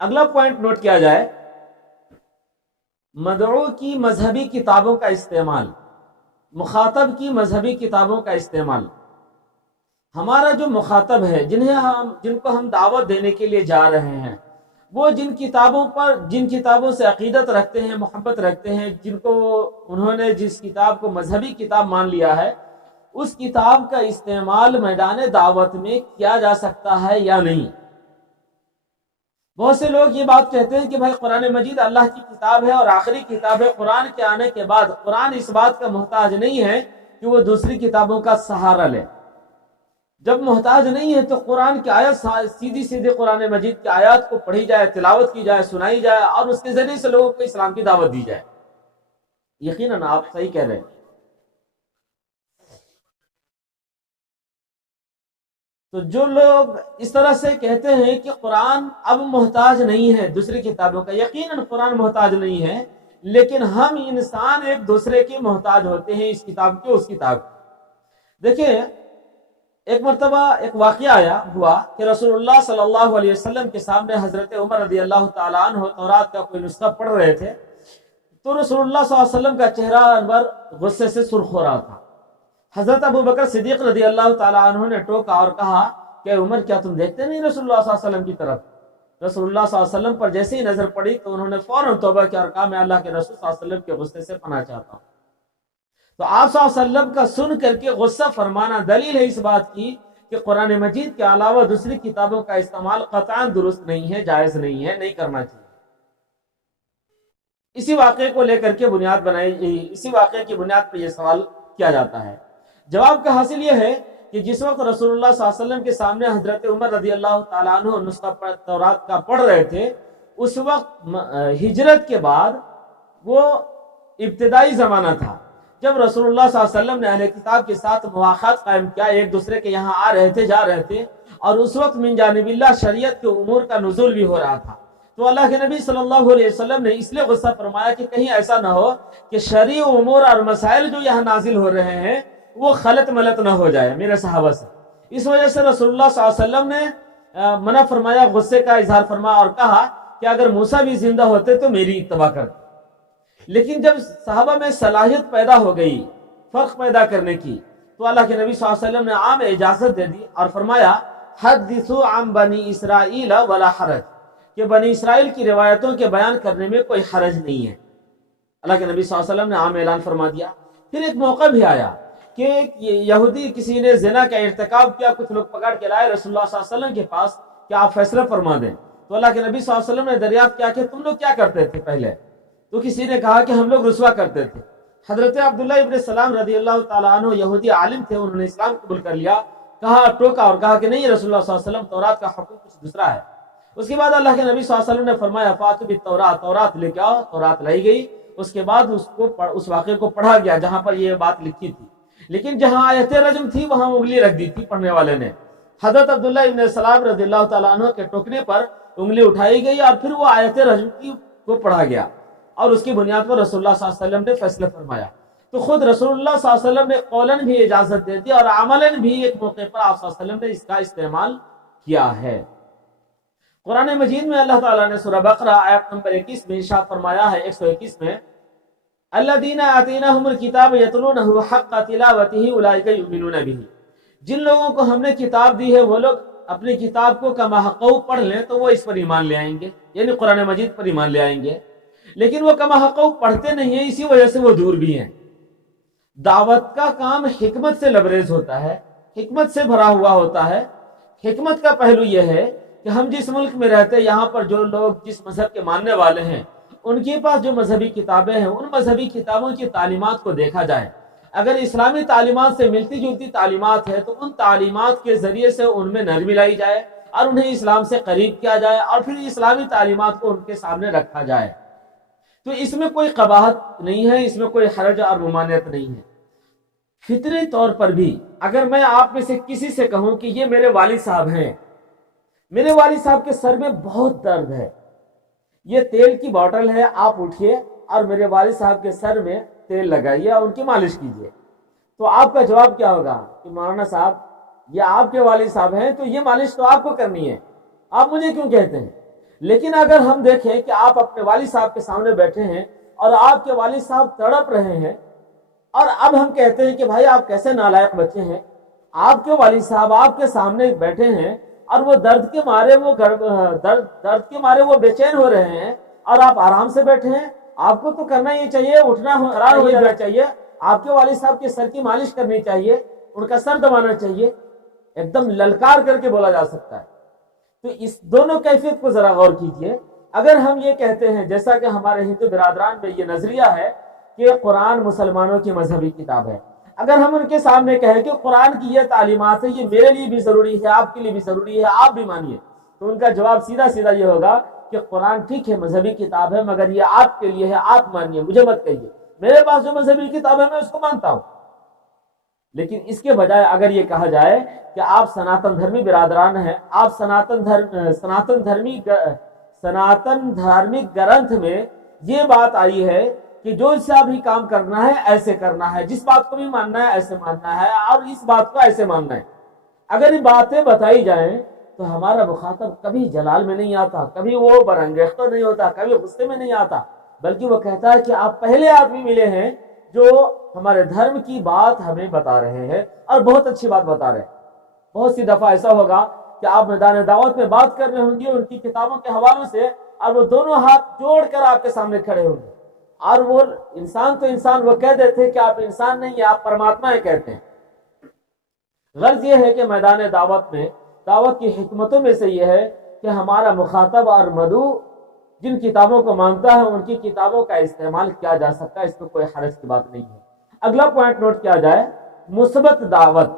اگلا point note کیا جائے، مدعو کی مذہبی کتابوں کا استعمال، مخاطب کی مذہبی کتابوں کا استعمال۔ ہمارا جو مخاطب ہے، جن کو ہم دعوت دینے کے لیے جا رہے ہیں، وہ جن کتابوں سے عقیدت رکھتے ہیں، محبت رکھتے ہیں، انہوں نے جس کتاب کو مذہبی کتاب مان لیا ہے، اس کتاب کا استعمال میدان دعوت میں کیا جا سکتا ہے یا نہیں۔ بہت سے لوگ یہ بات کہتے ہیں کہ بھائی قرآن مجید اللہ کی کتاب ہے اور آخری کتاب ہے، قرآن کے آنے کے بعد قرآن اس بات کا محتاج نہیں ہے کہ وہ دوسری کتابوں کا سہارا لے۔ جب محتاج نہیں ہے تو قرآن کی آیت سیدھی قرآن مجید کی آیات کو پڑھی جائے، تلاوت کی جائے، سنائی جائے اور اس کے ذریعے سے لوگوں کو اسلام کی دعوت دی جائے۔ یقیناً آپ صحیح کہہ رہے ہیں۔ تو جو لوگ اس طرح سے کہتے ہیں کہ قرآن اب محتاج نہیں ہے دوسری کتابوں کا، یقیناً قرآن محتاج نہیں ہے، لیکن ہم انسان ایک دوسرے کے محتاج ہوتے ہیں، اس کتاب کے اس کتاب کے۔ دیکھیں، ایک مرتبہ ایک واقعہ ہوا کہ رسول اللہ صلی اللہ علیہ وسلم کے سامنے حضرت عمر رضی اللہ تعالیٰ عنہ تورات کا کوئی نسخہ پڑھ رہے تھے، تو رسول اللہ صلی اللہ علیہ وسلم کا چہرہ انور غصے سے سرخ ہو رہا تھا۔ حضرت ابو بکر صدیق رضی اللہ تعالیٰ عنہ نے ٹوکا اور کہا کہ عمر، کیا تم دیکھتے نہیں رسول اللہ صلی اللہ علیہ وسلم کی طرف؟ رسول اللہ صلی اللہ علیہ وسلم پر جیسے ہی نظر پڑی تو انہوں نے فوراً توبہ کیا اور کہا میں اللہ کے رسول صلی اللہ علیہ وسلم کے غصے سے پناہ چاہتا ہوں۔ تو آپ صلی اللہ علیہ وسلم کا سن کر کے غصہ فرمانا دلیل ہے اس بات کی کہ قرآن مجید کے علاوہ دوسری کتابوں کا استعمال قطعاً درست نہیں ہے، جائز نہیں ہے، نہیں کرنا چاہیے۔ اسی واقعے کو لے کر کے اسی واقعے کی بنیاد پر یہ سوال کیا جاتا ہے۔ جواب کا حاصل یہ ہے کہ جس وقت رسول اللہ صلی اللہ علیہ وسلم کے سامنے حضرت عمر رضی اللہ تعالیٰ عنہ نسخہ تورات کا پڑھ رہے تھے، اس وقت ہجرت کے بعد وہ ابتدائی زمانہ تھا جب رسول اللہ صلی اللہ علیہ وسلم نے اہل کتاب کے ساتھ مواخات قائم کیا، ایک دوسرے کے یہاں آ رہے تھے، جا رہے تھے، اور اس وقت من جانب اللہ شریعت کے امور کا نزول بھی ہو رہا تھا۔ تو اللہ کے نبی صلی اللہ علیہ وسلم نے اس لیے غصہ فرمایا کہ کہیں ایسا نہ ہو کہ شرعی امور اور مسائل جو یہاں نازل ہو رہے ہیں وہ خلط ملط نہ ہو جائے میرے صحابہ سے۔ اس وجہ سے رسول اللہ صلی اللہ علیہ وسلم نے منع فرمایا، غصے کا اظہار فرمایا اور کہا کہ اگر موسیٰ بھی زندہ ہوتے تو میری اتباع کرتے۔ لیکن جب صحابہ میں صلاحیت پیدا ہو گئی فرق پیدا کرنے کی، تو اللہ کے نبی صلی اللہ علیہ وسلم نے عام اجازت دے دی اور فرمایا حدثوا عن بنی اسرائیل ولا حرج، کہ بنی اسرائیل کی روایتوں کے بیان کرنے میں کوئی حرج نہیں ہے۔ اللہ کے نبی صلی اللہ علیہ وسلم نے عام اعلان فرما دیا۔ پھر ایک موقع بھی آیا کہ یہودی کسی نے زنا کا ارتکاب کیا، کچھ لوگ پکڑ کے لائے رسول اللہ صلی اللہ علیہ وسلم کے پاس کہ آپ فیصلہ فرما دیں۔ تو اللہ کے نبی صلی اللہ علیہ وسلم نے دریافت کیا کہ تم لوگ کیا کرتے تھے پہلے؟ تو کسی نے کہا کہ ہم لوگ رسوا کرتے تھے۔ حضرت عبداللہ ابن سلام رضی اللہ تعالیٰ عنہ یہودی عالم تھے، انہوں نے اسلام قبول کر لیا، ٹوکا اور کہا کہ نہیں رسول اللہ صلی اللہ علیہ وسلم، تورات کا حکم کچھ دوسرا ہے۔ اس کے بعد اللہ کے نبی صلی اللہ علیہ وسلم نے فرمایا فاتوا بالتوراۃ، تورات لے کے آؤ۔ تورات لائی گئی۔ اس کے بعد اس واقعے کو پڑھا گیا جہاں پر یہ بات لکھی تھی، لیکن جہاں آیت رجم تھی وہاں انگلی رکھ دی تھی پڑھنے والے نے۔ حضرت عبداللہ ابن سلام رضی اللہ تعالیٰ عنہ کے ٹوکنے پر انگلی اٹھائی گئی اور پھر وہ آیت رجم کو پڑھا گیا، اور اس کی بنیاد پر رسول اللہ صلی اللہ علیہ وسلم نے فیصلہ فرمایا۔ تو خود رسول اللہ صلی اللہ علیہ وسلم نے قولاً بھی اجازت دے دی اور عملاً بھی ایک موقع پر آپ صلی اللہ علیہ وسلم نے اس کا استعمال کیا ہے۔ قرآن مجید میں اللہ تعالیٰ نے سورہ بقرہ آیت نمبر 21 میں ارشاد فرمایا ہے، 121 میں، الذین آتیناہم الکتاب یتلونہ حق تلاوتہ اولئک یؤمنون بہ، جن لوگوں کو ہم نے کتاب دی ہے وہ لوگ اپنی کتاب کو کما حق پڑھ لیں تو وہ اس پر ایمان لے آئیں گے، یعنی قرآن مجید پر ایمان لے آئیں گے، لیکن وہ کما حق پڑھتے نہیں ہیں، اسی وجہ سے وہ دور بھی ہیں۔ دعوت کا کام حکمت سے لبریز ہوتا ہے، حکمت سے بھرا ہوا ہوتا ہے۔ حکمت کا پہلو یہ ہے کہ ہم جس ملک میں رہتے ہیں، یہاں پر جو لوگ جس مذہب کے ماننے والے ہیں، ان کے پاس جو مذہبی کتابیں ہیں، ان مذہبی کتابوں کی تعلیمات کو دیکھا جائے۔ اگر اسلامی تعلیمات سے ملتی جلتی تعلیمات ہے تو ان تعلیمات کے ذریعے سے ان میں نرمی لائی جائے اور انہیں اسلام سے قریب کیا جائے، اور پھر اسلامی تعلیمات کو ان کے سامنے رکھا جائے۔ تو اس میں کوئی قباحت نہیں ہے، اس میں کوئی حرج اور ممانعت نہیں ہے۔ فطری طور پر بھی اگر میں آپ میں سے کسی سے کہوں کہ یہ میرے والد صاحب ہیں، میرے والد صاحب کے سر میں بہت درد ہے، یہ تیل کی بوتل ہے، آپ اٹھیے اور میرے والد صاحب کے سر میں تیل لگائیے اور ان کی مالش کیجیے، تو آپ کا جواب کیا ہوگا کہ مولانا صاحب یہ آپ کے والد صاحب ہیں تو یہ مالش تو آپ کو کرنی ہے، آپ مجھے کیوں کہتے ہیں؟ لیکن اگر ہم دیکھیں کہ آپ اپنے والد صاحب کے سامنے بیٹھے ہیں اور آپ کے والد صاحب تڑپ رہے ہیں، اور اب ہم کہتے ہیں کہ بھائی آپ کیسے نالائق بچے ہیں، آپ کے والد صاحب آپ کے سامنے بیٹھے ہیں اور وہ درد کے مارے درد کے مارے وہ بے چین ہو رہے ہیں، اور آپ آرام سے بیٹھے ہیں۔ آپ کو تو کرنا یہ چاہیے، اٹھنا قرار ہو جانا چاہیے، آپ کے والد صاحب کے سر کی مالش کرنی چاہیے، ان کا سر دبانا چاہیے، ایک دم للکار کر کے بولا جا سکتا ہے۔ تو اس دونوں کیفیت کو ذرا غور کیجئے۔ اگر ہم یہ کہتے ہیں، جیسا کہ ہمارے ہندو برادران میں یہ نظریہ ہے کہ قرآن مسلمانوں کی مذہبی کتاب ہے، اگر ہم ان کے سامنے کہیں کہ قرآن کی یہ تعلیمات ہے، یہ میرے لیے بھی ضروری ہے، آپ کے لیے بھی ضروری ہے، آپ بھی مانیے، تو ان کا جواب سیدھا سیدھا یہ ہوگا کہ قرآن ٹھیک ہے مذہبی کتاب ہے، مگر یہ آپ کے لیے ہے، آپ مانیے، مجھے مت کہیے، میرے پاس جو مذہبی کتاب ہے میں اس کو مانتا ہوں۔ لیکن اس کے بجائے اگر یہ کہا جائے کہ آپ سناتن دھرمی برادران ہیں، آپ سناتن دھارمک گرنتھ میں یہ بات آئی ہے کہ جو سا بھی کام کرنا ہے ایسے کرنا ہے، جس بات کو بھی ماننا ہے ایسے ماننا ہے، اور اس بات کو ایسے ماننا ہے۔ اگر یہ باتیں بتائی جائیں تو ہمارا مخاطب کبھی جلال میں نہیں آتا، کبھی وہ برانگیختہ نہیں ہوتا، کبھی غصے میں نہیں آتا، بلکہ وہ کہتا ہے کہ آپ پہلے آدمی ملے ہیں جو ہمارے دھرم کی بات ہمیں بتا رہے ہیں، اور بہت اچھی بات بتا رہے ہیں۔ بہت سی دفعہ ایسا ہوگا کہ آپ میدان دعوت میں بات کر رہے ہوں گے ان کی کتابوں کے حوالوں سے، اور وہ دونوں ہاتھ جوڑ کر آپ کے سامنے کھڑے ہوں گے، اور وہ انسان تو انسان، وہ کہہ دیتے ہیں کہ آپ انسان نہیں ہیں، آپ پرماتما ہیں کہتے ہیں۔ غرض یہ ہے کہ میدان دعوت میں دعوت کی حکمتوں میں سے یہ ہے کہ ہمارا مخاطب اور مدعو جن کتابوں کو مانتا ہے ان کی کتابوں کا استعمال کیا جا سکتا ہے، اس میں کوئی حرج کی بات نہیں ہے۔ اگلا پوائنٹ نوٹ کیا جائے، مثبت دعوت۔